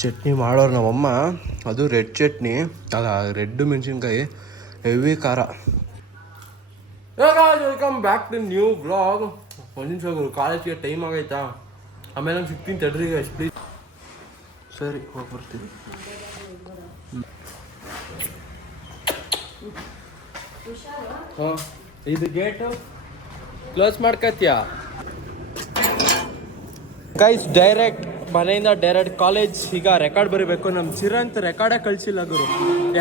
ಚಟ್ನಿ ಮಾಡೋರು ನಮ್ಮಮ್ಮ. ಅದು ರೆಡ್ ಚಟ್ನಿ. ಅಲ್ಲ ರೆಡ್ ಮೆಣಸಿನ್ಕಾಯಿ ಹೆವಿ ಖಾರ. Welcome back to new blog ಒಂದು ನಿಮಿಷ ಕಾಲೇಜ್ಗೆ ಟೈಮ್ ಆಗೈತಾ? ಆಮೇಲೆ ನಾನು ಸಿಗ್ತೀನಿ ತಡ್ರಿ ಎಷ್ಟು ಪ್ಲೀಸ್ ಸರಿ ಹೋಗಿ ಬರ್ತೀನಿ. ಹಾಂ ಇದು ಗೇಟು ಕ್ಲೋಸ್ ಮಾಡ್ಕತ್ಯಾ? ಗೈಸ್ ಡೈರೆಕ್ಟ್ ಮನೆಯಿಂದ ಡೈರೆಕ್ಟ್ ಕಾಲೇಜ್ ಈಗ ರೆಕಾರ್ಡ್ ಬರೀಬೇಕು. ನಮ್ಮ ಚಿರಂತ್ ರೆಕಾರ್ಡೇ ಕಳ್ಸಿಲ್ಲ ಗುರು.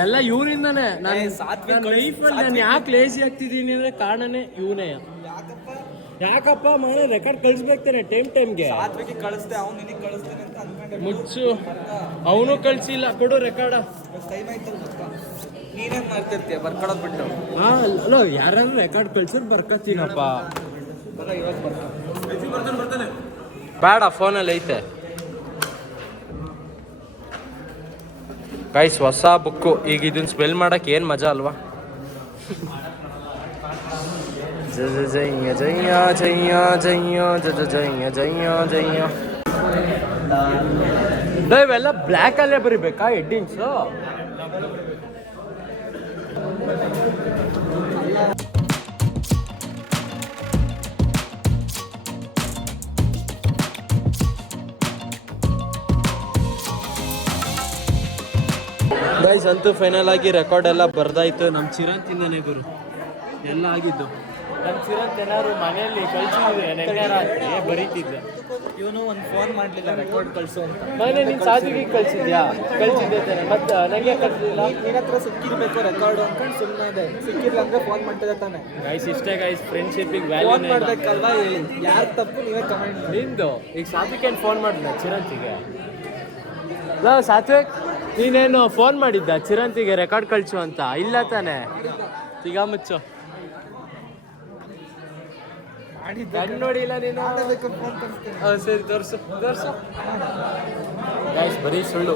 ಎಲ್ಲ ಇವನಿಂದನೇ ನಾನು ಲೈಫಲ್ಲಿ ನಾನು ಯಾಕೆ ಲೇಜಿ ಆಗ್ತಿದ್ದೀನಿ ಅಂದ್ರೆ ಕಾರಣನೇ ಇವನೇ. ಯಾಕಪ್ಪ? ಮನೆ ರೆಕಾರ್ಡ್ ಕಳಿಸ್ಬೇಕ್ತಾನೆ ಟೈಮ್ ಟೈಮ್ಗೆ. ಕಳಿಸ್ದೆ ಅವ್ನು ನಿನಗೆ ಕಳಿಸ್ತೇನೆ ಅಂತ ಅನ್ಕೊಂಡೆ ಮುಚ್ಚು. ಅವನು ಕಳ್ಸಿಲ್ಲ ಕೊಡು ರೆಕಾರ್ಡ ಟೈಮ್ ಆಯ್ತು ನೀನೇನು ನೀನೇನ್ ಮಾಡ್ತಿರ್ತೀಯ? ಬರ್ಕೊಳೋದ್ ಬಿಟ್ಟು. ಹಾ ಅಲ್ಲ ಯಾರಾದ್ರೂ ರೆಕಾರ್ಡ್ ಕಳ್ಸಿದ್ರೆ ಬರ್ಕತ್ತೀನಪ್ಪ ಬರ ಇವಾಗ ಬರ್ತಾನೆ ಬೇಡ ಫೋನಲ್ಲಿ ಐತೆ. ಗೈಸ್ ಹೊಸ ಬುಕ್ಕು ಈಗ ಇದನ್ನ ಸ್ಪೆಲ್ ಮಾಡಕ್ ಏನು ಮಜಾ ಅಲ್ವಾ? ಜಯ ಜಯ ಜಯ ಜಯ ಜಯ ಜಯ ಜಯ ಜಯ ಜಯ ಇವೆಲ್ಲ ಬ್ಲ್ಯಾಕ್ ಅಲ್ಲೇ ಬರಿಬೇಕಾ? ಹೆಡ್ಡಿಂಗ್ಸು ಗೈಸ್ ಅಂತೂ ಫೈನಲ್ ಆಗಿ ರೆಕಾರ್ಡ್ ಎಲ್ಲ ಬರ್ದಾಯ್ತು. ನಮ್ಮ ಚಿರಂತಿಂದನೇ ಗುರು. ಎಲ್ಲ ಆಗಿದ್ದು. ನಮ್ಮ ಚಿರಂತ್ ಏನಾದ್ರು ಮನೆಯಲ್ಲಿ ಕಳ್ಸಿದ್ರೆ ಬರೀತಿದ್ದೆ. ಇವನು ಒಂದು ಫೋನ್ ಮಾಡ್ಲಿಲ್ಲ ರೆಕಾರ್ಡ್ ಕಳಿಸು ಅಂತ. ಮನೆ ನೀನು ಸಾಧಿಗೆ ಕಳ್ಸಿದ್ಯಾ? ಕಳ್ಸಿದ್ದೆ ತಾನೆ. ಮತ್ತೆ ನನಗೆ ಕಳ್ಸಿಲ್ಲ ನಿನ್ನ ಹತ್ರ ಸಿಕ್ಕಿರ್ಬೇಕು ರೆಕಾರ್ಡ್ ಅಂದ್ಕೊಂಡು ಸುಮ್ಮನೆ ಇದೆ. ಸಿಕ್ಕಿಲ್ಲ ಅಂದ್ರೆ ಫೋನ್ ಮಾಡ್ತಿದ್ದೆ ತಾನೆ. ಗೈಸ್ ಇಷ್ಟೇ ಗೈಸ್ ಫ್ರೆಂಡ್ಶಿಪ್ಪಿಗೆ ಫೋನ್ ವ್ಯಾಲ್ಯೂ ಮಾಡ್ಬೇಕಲ್ಲ ಮಾಡಬೇಕಲ್ಲ ಯಾರು ತಪ್ಪು ನೀವೇ ಕಮೆಂಟ್ ಮಾಡಿ. ನಿಂದು. ಈಗ ಸಾತ್ವಿಕ್ ಫೋನ್ ಮಾಡಿದ್ದ ಚಿರಂತಿಗೆ? ಹಲೋ ಸಾತ್ವಿಕ್? ನೀನೇನು ಫೋನ್ ಮಾಡಿದ್ದ? ಚಿರಂತಿಗೆ ರೆಕಾರ್ಡ್ ಕಳಿಸು ಅಂತ. ಇಲ್ಲ ತಾನೆ. ಈಗ ಮುಚ್ಚು. ನೋಡಿಲ್ಲ ನೀನು. ಸರಿ, ತೋರಿಸು. ತೋರಿಸು. ಬರೀ ಸುಳ್ಳು.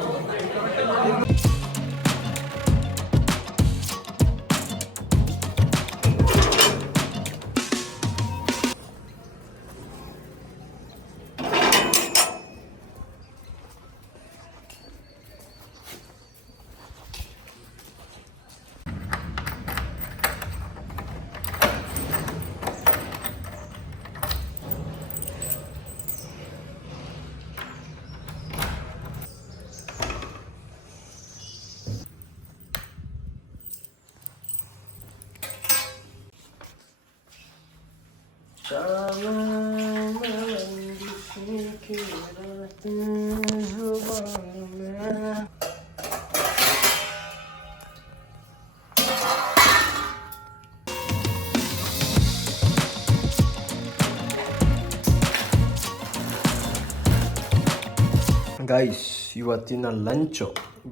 ಗೈಸ್ ಇವತ್ತಿನ ಲಂಚು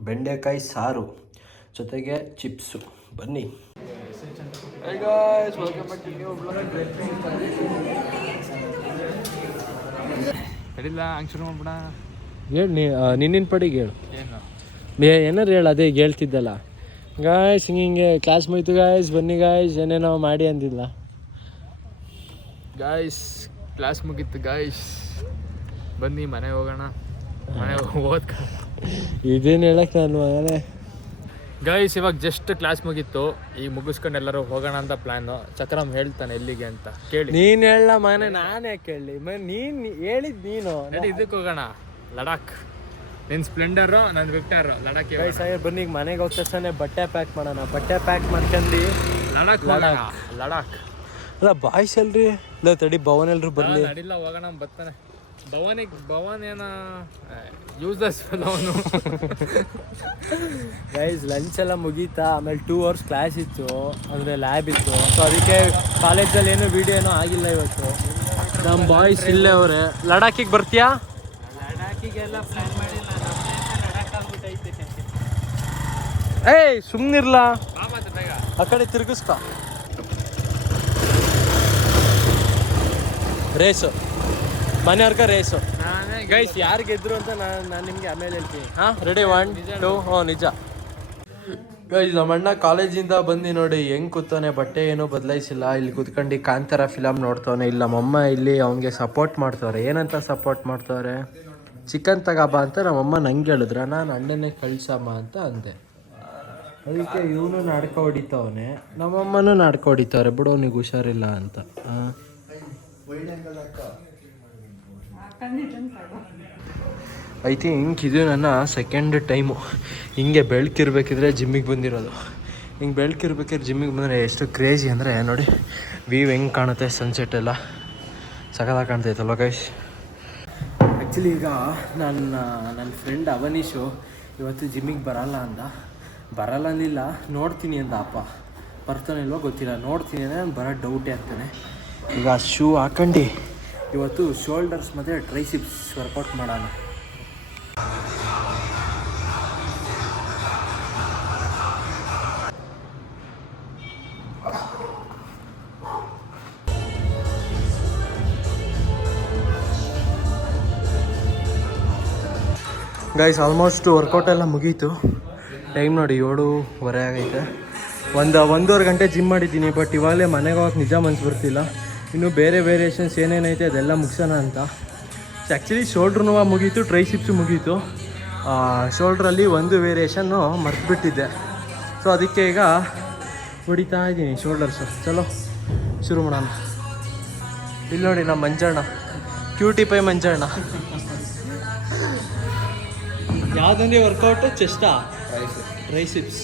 ಬೆಂಡೆಕಾಯಿ ಸಾರು ಜೊತೆಗೆ ಚಿಪ್ಸು. ಬನ್ನಿ. ಹೇಳು ಹಂಗೆ ನೀ ನಿನ್ನಿನ ಪಡಿಗೆ ಹೇಳು. ಏನಾರು ಹೇಳು ಅದೇ ಹೇಳ್ತಿದ್ದಲ್ಲ. ಗಾಯ್ಸ್ ಹಿಂಗೆ ಕ್ಲಾಸ್ ಮುಗಿತು ಗಾಯ್ಸ್ ಬನ್ನಿ ಗಾಯ್ಸ್ ಏನೇನೋ ಮಾಡಿ ಅಂದಿಲ್ಲ. ಗಾಯ್ಸ್ ಕ್ಲಾಸ್ ಮುಗೀತು ಗಾಯ್ಸ್ ಬನ್ನಿ ಮನೆಗೆ ಹೋಗೋಣ. ಇದೇನು ಹೇಳಕ್ ನಾನು? ಮಗನೇ ಗೈಸ್ ಇವಾಗ ಜಸ್ಟ್ ಕ್ಲಾಸ್ ಮುಗೀತು. ಈಗ ಮುಗಿಸ್ಕೊಂಡು ಎಲ್ಲರೂ ಹೋಗೋಣ ಅಂತ ಪ್ಲಾನ್ ಚಕ್ರಮ್ ಹೇಳ್ತಾನೆ ಎಲ್ಲಿಗೆ ಅಂತ. ಕೇಳಿ. ನೀನ್ ಹೇಳ ಮನೆ ನಾನೇ ಕೇಳಿ. ನೀನ್ ಹೇಳಿದ್ ನೀನು. ನಡಿ ಇದಕ್ಕೆ ಹೋಗೋಣ. ಲಡಾಖ್. ನಿನ್ ಸ್ಪ್ಲೆಂಡರ್ ನನ್ ವಿಕ್ಟರ್. ಲಡಾಖ್ ಗೈಸ್ ಹಾಗೆ ಬನ್ನಿ ಈಗ ಮನೆಗೆ ತಕ್ಷಣ ಬಟ್ಟೆ ಪ್ಯಾಕ್ ಮಾಡೋಣ. ಬಟ್ಟೆ ಪ್ಯಾಕ್ ಮಾಡ್ಕೊಂಡು. ಲಡಾಖ್ ಲಡಾಖ್. ಲಡಾಖ್. ಲಡಾಖ್. ಅಲ್ಲ ಬಾಯ್ಸ್ ಅಲ್ರಿ ಇಲ್ಲ ತಡಿ ಭವನ್ ಎಲ್ರು ಬರ್ಲಿ ಅಡಿಲ್ಲ ಹೋಗೋಣ ಬರ್ತಾನೆ. ಭವಾನಿಗೆ ಭವಾನ್ ಏನ ಯೂಸ್ಲೆಸ್ ಅವನು. ಗೈಸ್ ಲಂಚ್ ಎಲ್ಲ ಮುಗೀತಾ ಆಮೇಲೆ ಟೂ ಅವರ್ಸ್ ಕ್ಲಾಸ್ ಇತ್ತು ಅಂದರೆ ಲ್ಯಾಬ್ ಇತ್ತು. ಸೊ ಅದಕ್ಕೆ ಕಾಲೇಜಲ್ಲಿ ಏನು ವಿಡಿಯೋ ಏನೋ ಆಗಿಲ್ಲ ಇವತ್ತು. ನಮ್ಮ ಬಾಯ್ಸ್ ಇಲ್ಲೇ ಅವರೇ. ಲಡಾಖಿಗೆ ಬರ್ತೀಯಾ? ಲಡಾಖಿಗೆಲ್ಲ ಪ್ಲಾನ್ ಮಾಡಿಲ್ಲ ಏಯ್ ಸುಮ್ಮನಿರ್ಲ ಆ ಕಡೆ ತಿರ್ಗಿಸ್ತಾ ರೇಸು. ಮನೆಯವ್ರಿಗೆ ರೇಸು ನಾನೇ ಗೈಸ್ ಯಾರು ಗೆದ್ರು ಅಂತ ನಾನು ನಾನು ನಿಮಗೆ ಆಮೇಲೆ ಹೇಳ್ತೀನಿ. ಹಾಂ? ರೆಡಿ ಒನ್ ಟು ಹ್ಞೂ ನಿಜ. ಗೈಸ್ ನಮ್ಮ ಅಣ್ಣ ಕಾಲೇಜಿಂದ ಬಂದು ನೋಡಿ ಹೆಂಗ್ ಕೂತಾನೆ ಬಟ್ಟೆ ಏನೂ ಬದಲಾಯಿಸಿಲ್ಲ. ಇಲ್ಲಿ ಕುತ್ಕೊಂಡು ಕಾಂತಾರ ಫಿಲಮ್ ನೋಡ್ತಾನೆ ಇಲ್ಲಿ ನಮ್ಮಮ್ಮ ಇಲ್ಲಿ ಅವನಿಗೆ ಸಪೋರ್ಟ್ ಮಾಡ್ತವ್ರೆ. ಏನಂತ ಸಪೋರ್ಟ್ ಮಾಡ್ತವ್ರೆ? ಚಿಕನ್ ತಗಬ ಅಂತ ನಮ್ಮಮ್ಮ ನಂಗೆ ಹೇಳಿದ್ರ. ನಾನು ಅಣ್ಣನೇ ಕಳ್ಸಮ್ಮ ಅಂತ ಅಂದೆ. ಅದಕ್ಕೆ ಇವನು ನಾಡ್ಕ ಹೊಡಿತಾವನೆ. ನಮ್ಮಮ್ಮನೂ ನಾಡ್ಕ ಹೊಡಿತಾವ್ರೆ. ಬಿಡು ಅವ್ನಿಗೆ ಹುಷಾರಿಲ್ಲ ಅಂತ. ಐ ಥಿಂಕ್ ಇದು. ನನ್ನ ಸೆಕೆಂಡ್ ಟೈಮು ಹಿಂಗೆ ಬೆಳಕಿರ್ಬೇಕಿದ್ರೆ ಜಿಮ್ಮಿಗೆ ಬಂದಿರೋದು. ಹಿಂಗೆ ಬೆಳಕಿರ್ಬೇಕಾದ್ರೆ ಜಿಮ್ಮಿಗೆ ಬಂದರೆ ಎಷ್ಟು ಕ್ರೇಜಿ ಅಂದರೆ ನೋಡಿ ವ್ಯೂ ಹೆಂಗೆ ಕಾಣುತ್ತೆ ಸನ್ಸೆಟ್ ಎಲ್ಲ. ಸಖತ್ತಾಗಿ ಕಾಣ್ತೈತಲ್ವ ಗೈಸ್ ಆ್ಯಕ್ಚುಲಿ ಈಗ ನನ್ನ ನನ್ನ ಫ್ರೆಂಡ್ ಅವನೀಶು ಇವತ್ತು ಜಿಮ್ಮಿಗೆ ಬರಲ್ಲ ಅಂದ. ಬರಲ್ಲ ಅಂದಿಲ್ಲ, ನೋಡ್ತೀನಿ ಅಂದ ಅಪ್ಪ. ಬರ್ತಾನೆ ಇಲ್ವೋ ಗೊತ್ತಿಲ್ಲ. ನೋಡ್ತೀನಿ ಅಂದರೆ ನಾನು ಬರೋ ಡೌಟೇ ಆಗ್ತಾನೆ. ಈಗ ಶೂ ಹಾಕೊಂಡು. ಇವತ್ತು ಶೋಲ್ಡರ್ಸ್ ಮತ್ತು ಟ್ರೈಸಿಪ್ಸ್ ವರ್ಕೌಟ್ ಮಾಡೋಣ. ಗೈಸ್ ಆಲ್ಮೋಸ್ಟ್ ವರ್ಕೌಟ್ ಎಲ್ಲ ಮುಗೀತು. ಟೈಮ್ ನೋಡಿ ಏಳುವರೆ ಆಗೈತೆ. ಒಂದು, ಒಂದೂವರೆ ಗಂಟೆ ಜಿಮ್ ಮಾಡಿದ್ದೀನಿ ಬಟ್ ಇವಾಗಲೇ ಮನೆಗೆ ಹೋಗಕ್ಕೆ ನಿಜ ಮನ್ಸು ಬರ್ತಿಲ್ಲ. ಇನ್ನು ಬೇರೆ ವೇರಿಯೇಷನ್ಸ್ ಏನೇನೈತೆ ಅದೆಲ್ಲ ಮುಗಿಸೋಣ ಅಂತ. ಆ್ಯಕ್ಚುಲಿ ಶೋಲ್ಡ್ರ್ ನೋವು ಮುಗೀತು ಟ್ರೈಸಿಪ್ಸು ಮುಗೀತು. ಶೋಲ್ಡ್ರಲ್ಲಿ ಒಂದು ವೇರಿಯೇಷನ್ನು ಮರ್ತ್ಬಿಟ್ಟಿದ್ದೆ. ಸೊ ಅದಕ್ಕೆ ಈಗ ಹೊಡಿತಾ ಇದ್ದೀನಿ ಶೋಲ್ಡರ್ಸು ಚಲೋ ಶುರು ಮಾಡೋಣ. ಇಲ್ಲಿ ನೋಡಿ ನಮ್ಮ ಮಂಜಣ್ಣ. Cutie pie Manjanna. ಯಾವುದಂದ್ರೆ ವರ್ಕೌಟ್ ಚೆಸ್ಟಾ ಟ್ರೈಸಿಪ್ಸ್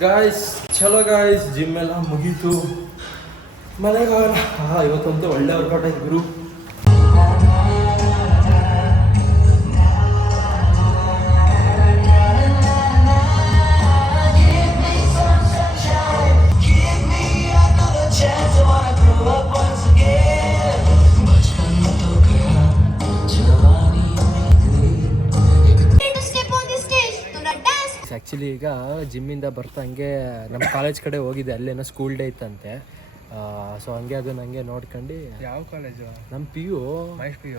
ಗಾಯ್ಸ್ ಚಲೋ ಗಾಯ್ಸ್ ಜಿಮ್ ಎಲ್ಲ ಮುಗೀತು. ಮನೆಗೆ ಇವತ್ತಂತೂ ಒಳ್ಳೆ ವರ್ಕೌಟ್ ಆಯ್ತು ಗುರು. ಆ್ಯಕ್ಚುಲಿ ಈಗ ಜಿಮ್ಮಿಂದ ಬರ್ತಾ ಹಂಗೆ ನಮ್ಮ ಕಾಲೇಜ್ ಕಡೆ ಹೋಗಿದ್ದೆ ಅಲ್ಲೇನೋ ಸ್ಕೂಲ್ ಡೇ ಇತ್ತಂತೆ. ಸೊ ಹಂಗೆ ಅದು ನನಗೆ ನೋಡ್ಕೊಂಡು. ಯಾವ ಕಾಲೇಜು ನಮ್ಮ ಪಿ ಯು ಪಿ ಪಿ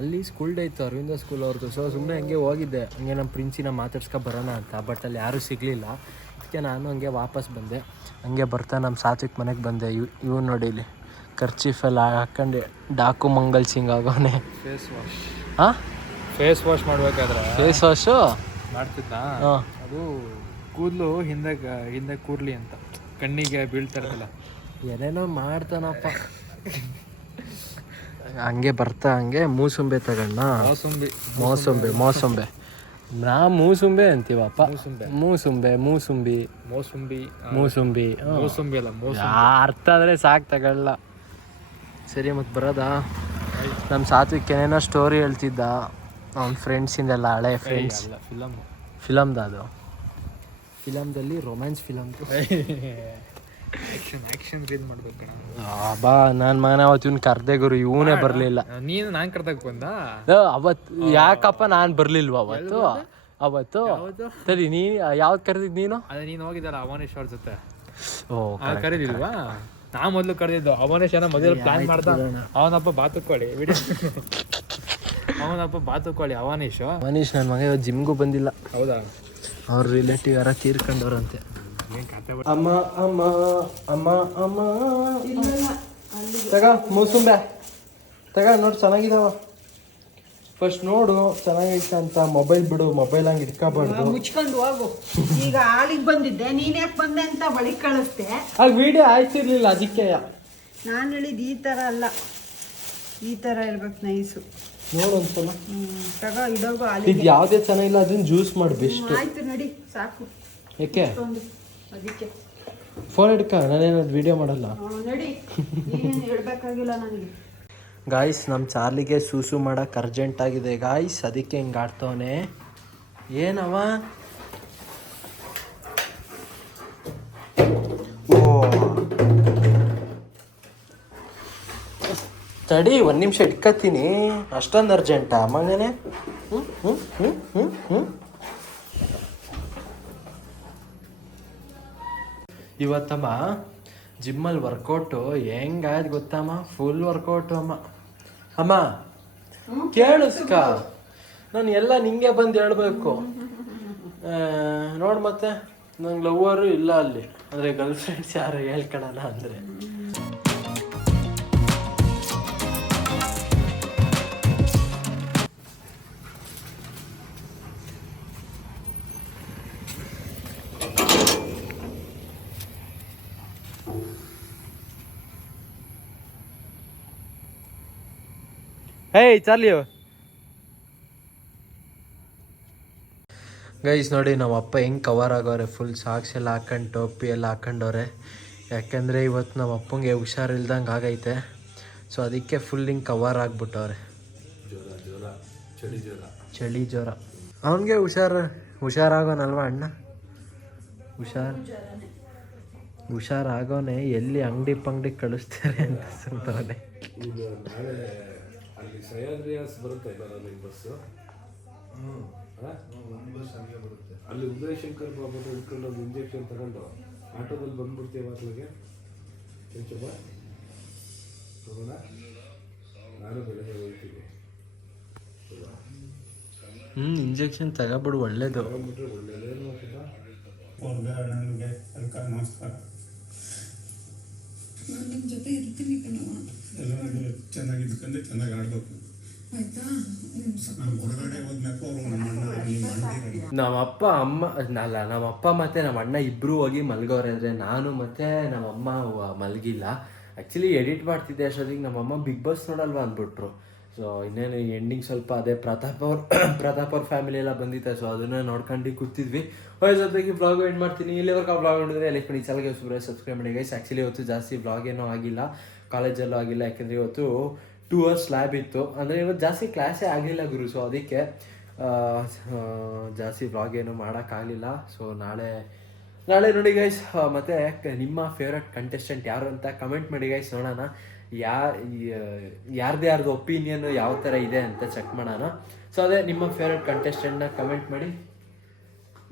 ಅಲ್ಲಿ ಸ್ಕೂಲ್ ಡೇ ಇತ್ತು ಅರವಿಂದ ಸ್ಕೂಲ್ ಅವ್ರದ್ದು ಸೊ ಸುಮ್ಮನೆ ಹಂಗೆ ಹೋಗಿದ್ದೆ. ಹಂಗೆ ನಮ್ಮ ಪ್ರಿನ್ಸಿನ ಮಾತಾಡ್ಸ್ಕೊ ಬರೋಣ ಅಂತ ಬಟ್ ಅಲ್ಲಿ ಯಾರೂ ಸಿಗಲಿಲ್ಲ. ಅದಕ್ಕೆ ನಾನು ಹಂಗೆ ವಾಪಸ್ ಬಂದೆ. ಹಂಗೆ ಬರ್ತಾ ನಮ್ಮ ಸಾತ್ವಿಕ್ ಮನೆಗೆ ಬಂದೆ. ಇವ್ ಇವ್ ನೋಡಿ ಇಲ್ಲಿ. ಖರ್ಚೀಫೆಲ್ಲ ಹಾಕೊಂಡು ಡಾಕು ಮಂಗಲ್ ಸಿಂಗ್ ಆಗೋನೆ. ಫೇಸ್ ವಾಶ್ ಹಾಂ ಫೇಸ್ ವಾಶ್ ಮಾಡ್ಬೇಕಾದ್ರೆ? ಫೇಸ್ ವಾಶು ಮಾಡ್ತಿದ್ದ ಹಾಂ. ಅದು ಕೂದಲು ಹಿಂದೆ ಹಿಂದೆ ಕೂರ್ಲಿ ಅಂತ. ಕಣ್ಣಿಗೆ ಬೀಳ್ತಾರಲ್ಲ ಏನೇನೋ ಮಾಡ್ತಾನಪ್ಪ. ಹಂಗೆ ಬರ್ತಾ ಹಂಗೆ ಮೂಸುಂಬೆ ತಗೊಂಡ ಮೋಸುಂಬಿ ಮೋಸುಂಬೆ ಮೋಸುಂಬೆ. ನಾ ಮೂಸುಂಬೆ ಅಂತೀವಪ್ಪ. ಮೂಸುಂಬೆ. ಮೂಸುಂಬೆ ಮೂಸುಂಬಿ. ಮೋಸುಂಬಿ ಮೂಸುಂಬಿ. ಅಲ್ಲ ಅರ್ಥ ಆದರೆ ಸಾಕು ತಗೊಳ್ಳ. ಸರಿ ಮತ್ತೆ ಬರೋದಾ? ನಮ್ಮ ಸಾತ್ವಿಕ್ ಏನೇನೋ ಸ್ಟೋರಿ ಹೇಳ್ತಿದ್ದ. ಅವ್ನ ಫ್ರೆಂಡ್ಸಿಂದೆಲ್ಲ ಹಳೆ ಫ್ರೆಂಡ್ಸ್ ಫಿಲಮ್ ಫಿಲಮ್ದ ಅದು. ಫಿಲಮ್ದಲ್ಲಿ romance film action action reel ಮಾಡ್ಬೇಕು ಬಾ ನಾನು ಅವತ್ತು ಇವ್ನು ಕರ್ದೆ ಗುರು ಇವನೇ ಬರಲಿಲ್ಲ. ನೀನು ನಾನು ಕರ್ದಾಗ ಬಂದ? ಅವತ್ತು ಯಾಕಪ್ಪ ನಾನು ಬರ್ಲಿಲ್ವ ಅವತ್ತು? ಅವತ್ತು? ಸರಿ ನೀ ಯಾವ್ದು ಕರೆದಿದ್ ನೀನು? ಅದೇ ನೀನು ಹೋಗಿದ್ದಲ್ಲ ಅವನೇಶ್ ಅವ್ರ ಜೊತೆ. ಓ ಕರೀದಿಲ್ವಾ ನಾ ಮೊದ್ಲು ಕರೆದಿದ್ದು ಅವನೇಶ್ ಏನೋ ಮೊದಲು ಪ್ಲಾನ್ ಮಾಡ್ದ. ಅವನಪ್ಪ ಬಾತುಕೊಳ್ಳಿ ಬಿಡಿ. ಅವನಪ್ಪ ಬಾತುಕೊಳ್ಳಿ ಅವನೇಶ್. ಅವನೇಶ್ ನನ್ನ ಮಗ ಇವತ್ತು ಜಿಮ್ಗೂ ಬಂದಿಲ್ಲ. ಹೌದಾ? ಅವ್ರ ರಿಲೇಟಿವ್ ಯಾರ ತೀರ್ಕೊಂಡವ್ರಂತೆ. ಅಮ್ಮ ಅಮ್ಮ ಅಮ್ಮ ಅಮ್ಮ ತಗ ಮೂಸುಂಬೆ. ತಗ ನೋಡಿ ಚೆನ್ನಾಗಿದಾವ. ಫಸ್ಟ್ ನೋಡು ಚೆನ್ನಾಗೈತೆ ಅಂತ. ಮೊಬೈಲ್ ಬಿಡು ಮೊಬೈಲ್ ಹಂಗೆ ಇಟ್ಕೋಬಾರ್ದು. ಮುಚ್ಕೊಂಡು ಹೋಗು. ಈಗ ಹಾಲಿಗೆ ಬಂದಿದ್ದೆ ನೀನ್ ಯಾಕೆ ಬಂದೆ ಅಂತ ಬಳಿ ಕಳಿಸ್ದೆ. ಅಲ್ಲಿ ವಿಡಿಯೋ ಆಯ್ತಿರ್ಲಿಲ್ಲ ಅದಕ್ಕೆ. ನಾನು ಹೇಳಿದ್ದು ಈ ಥರ ಅಲ್ಲ. ಈ ಥರ ಇರ್ಬೇಕು ನೈಸು. ನೋಡು ಒಂದ್ಸಲ ತಗೋ ಇಡೋಗು ಇದು ಯಾವುದೇ ಚೆನ್ನಾಗಿಲ್ಲ ಅದನ್ನ ಜ್ಯೂಸ್ ಮಾಡಿ ಬೆಸ್ಟ್ ಆಯ್ತು ನಡಿ ಸಾಕು. ಯಾಕೆ? ಇಷ್ಟೊಂದು ಅದಕ್ಕೆ. ಫೋನ್ ಹಿಡ್ಕ ನಾನೇನಾದ್ರು ವಿಡಿಯೋ ಮಾಡಲ್ಲ? ನಡಿ. ನೀನೇನು ಹೇಳ್ಬೇಕಾಗಿಲ್ಲ ನನಗೆ. ಗಾಯ್ಸ್ ನಮ್ಮ ಚಾರ್ಲಿಗೆ ಸೂಸು ಮಾಡಕ್ಕೆ ಅರ್ಜೆಂಟ್ ಆಗಿದೆ. ಗಾಯ್ಸ್ ಅದಕ್ಕೆ ಹಿಂಗೆ ಆಡ್ತವನೆ ಏನವ? ತಡಿ, ಒಂದು ನಿಮಿಷ ಇಟ್ಕತ್ತೀನಿ ಅಷ್ಟೊಂದು ಅರ್ಜೆಂಟಾ ಮಗನೇ? ಹ್ಞೂ ಹ್ಞೂ ಹ್ಞೂ ಹ್ಞೂ ಇವತ್ತಮ್ಮ ಜಿಮ್ಮಲ್ಲಿ ವರ್ಕೌಟು ಹೆಂಗಾಯ್ತು ಗೊತ್ತಮ್ಮ? ಫುಲ್ ವರ್ಕೌಟು ಅಮ್ಮ. ಅಮ್ಮ ಕೇಳಿಸ್ಕ ನಾನು ಎಲ್ಲ ನಿಂಗೆ ಬಂದು ಹೇಳಬೇಕು. ನೋಡು ಮತ್ತೆ. ನಂಗೆ ಲವ್ವರು ಇಲ್ಲ ಅಲ್ಲಿ. ಅಂದರೆ ಗರ್ಲ್ ಫ್ರೆಂಡ್ಸ್ ಯಾರು ಹೇಳ್ಕೊಳಲ್ಲ ಅಂದರೆ. ಹೇಯ್ ಚಾರ್ಲಿ ಗೈಸ್ ನೋಡಿ, ನಮ್ಮ ಅಪ್ಪ ಹೆಂಗೆ ಕವರ್ ಆಗೋರೆ ಫುಲ್ ಸಾಕ್ಸ್ ಎಲ್ಲ ಹಾಕೊಂಡು ಟೋಪಿ ಎಲ್ಲ ಹಾಕೊಂಡವ್ರೆ. ಯಾಕೆಂದರೆ ಇವತ್ತು ನಮ್ಮ ಅಪ್ಪಂಗೆ ಹುಷಾರಿಲ್ದಂಗೆ ಆಗೈತೆ. ಸೊ ಅದಕ್ಕೆ ಫುಲ್ ಹಿಂಗೆ ಕವರ್ ಆಗಿಬಿಟ್ಟವ್ರೆ. ಚಳಿ ಜ್ವರ. ಅವನಿಗೆ ಹುಷಾರು, ಹುಷಾರಾಗೋನಲ್ವಾ ಅಣ್ಣ? ಹುಷಾರು? ಹುಷಾರಾಗೋನೆ, ಎಲ್ಲಿ ಅಂಗಡಿ ಪಂಗಡಿ ಕಳಿಸ್ತಾರೆ ಅಂತ ಸುಮ್ಮನೆ ಅಲ್ಲಿ ಸಹ್ಯಾದ್ರಿಯಾಸ್ ಬರುತ್ತೆ ಅಲ್ಲಿ ನನಗೆ ಬಸ್ಸು ಅಲ್ಲಿ ಉದಯಶಂಕರ್ ಬಾಬು ಉಳ್ಕೊಂಡು ಒಂದು ಇಂಜೆಕ್ಷನ್ ತಗೊಂಡು ಆಟೋದಲ್ಲಿ ಬಂದ್ಬಿಡ್ತೀವಿ ಬಾಟ್ಲಿಗೆ ಕೆಂಚಪ್ಪ ಹೋಗೋಣ ನಾನು ಬೆಳಗ್ಗೆ ಹೋಗ್ತೀನಿ. ಹ್ಞೂ ಇಂಜೆಕ್ಷನ್ ತಗೊಬಿಡು ಒಳ್ಳೇದು. ತಗೊಂಡ್ಬಿಟ್ರೆ ಅವ್ರಿಗೆ ನನಗೆ ಅದಕ್ಕ ನಮಸ್ಕಾರ ನಿಮ್ಮ ಜೊತೆ ಇರ್ತೀನಿ ಕಣವ ಎಲ್ಲರೂ ಚೆನ್ನಾಗಿ ಆಡ್ಬೇಕು. ನಮ್ಮ ಅಪ್ಪ ಅಮ್ಮ ಅಲ್ಲ ನಮ್ಮ ಅಪ್ಪ ಮತ್ತೆ ನಮ್ಮ ಅಣ್ಣ ಇಬ್ರು ಹೋಗಿ ಮಲ್ಗವ್ರೆ ಅಂದ್ರೆ ನಾನು ಮತ್ತೆ ನಮ್ಮ ಅಮ್ಮ ಮಲಗಿಲ್ಲ. ಆ್ಯಕ್ಚುಲಿ ಎಡಿಟ್ ಮಾಡ್ತಿದ್ದೆ ಅಷ್ಟೊತ್ತಿಗೆ. ನಮ್ಮ ಅಮ್ಮ ಬಿಗ್ ಬಾಸ್ ನೋಡಲ್ವಾ ಅಂದ್ಬಿಟ್ರು. ಸೊ ಇನ್ನೇನು ಎಂಡಿಂಗ್ ಸ್ವಲ್ಪ ಅದೇ ಪ್ರತಾಪ್ ಅವ್ರ ಪ್ರತಾಪ್ ಅವ್ರ ಫ್ಯಾಮಿಲಿ ಎಲ್ಲ ಬಂದಿತ್ತೆ. ಸೊ ಅದನ್ನ ನೋಡ್ಕೊಂಡು ಕೂತಿದ್ವಿ. ಹೋಯ್ ಜೊತೆಗೆ ಬ್ಲಾಗ್ ಎಂಡ್ ಮಾಡ್ತೀನಿ. ಇಲ್ಲಿವರೆಗೂ ಬ್ಲಾಗ್ ನೋಡಿದ್ರೆ ಅಲ್ಲಿ ಈ ಚಾನಲ್ಗೆ ಸಬ್ಸ್ಕ್ರೈಬ್ ಮಾಡಿ ಗೈಸ್ ಆ್ಯಕ್ಚುಲಿ ಇವತ್ತು ಜಾಸ್ತಿ ಬ್ಲಾಗ್ ಏನೂ ಆಗಿಲ್ಲ. ಕಾಲೇಜಲ್ಲೂ ಆಗಿಲ್ಲ, ಯಾಕೆಂದರೆ ಇವತ್ತು ಟೂ ಅವರ್ಸ್ ಲ್ಯಾಬ್ ಇತ್ತು. ಅಂದರೆ ಇವತ್ತು ಜಾಸ್ತಿ ಕ್ಲಾಸೇ ಆಗಲಿಲ್ಲ ಗುರು ಸೊ ಅದಕ್ಕೆ ಜಾಸ್ತಿ ಬ್ಲಾಗ್ ಏನು ಮಾಡೋಕ್ಕಾಗಲಿಲ್ಲ ಸೊ ನಾಳೆ ನಾಳೆ ನೋಡಿ ಗೈಸ್ ಮತ್ತು ನಿಮ್ಮ ಫೇವ್ರೆಟ್ ಕಂಟೆಸ್ಟೆಂಟ್ ಯಾರು ಅಂತ ಕಮೆಂಟ್ ಮಾಡಿ ಗೈಸ್ ನೋಡೋಣ. ಯಾ ಯಾರ್ದು ಯಾರ್ದು ಒಪಿನಿಯನ್ ಯಾವ ಥರ ಇದೆ ಅಂತ ಚೆಕ್ ಮಾಡೋಣ. ಸೊ ಅದೇ ನಿಮ್ಮ ಫೇವ್ರೆಟ್ ಕಂಟೆಸ್ಟೆಂಟ್ನ ಕಮೆಂಟ್ ಮಾಡಿ.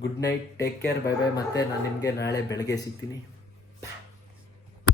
Good night take care bye bye ಮತ್ತೆ ನಾನು ನಿಮಗೆ ನಾಳೆ ಬೆಳಗ್ಗೆ ಸಿಗ್ತೀನಿ.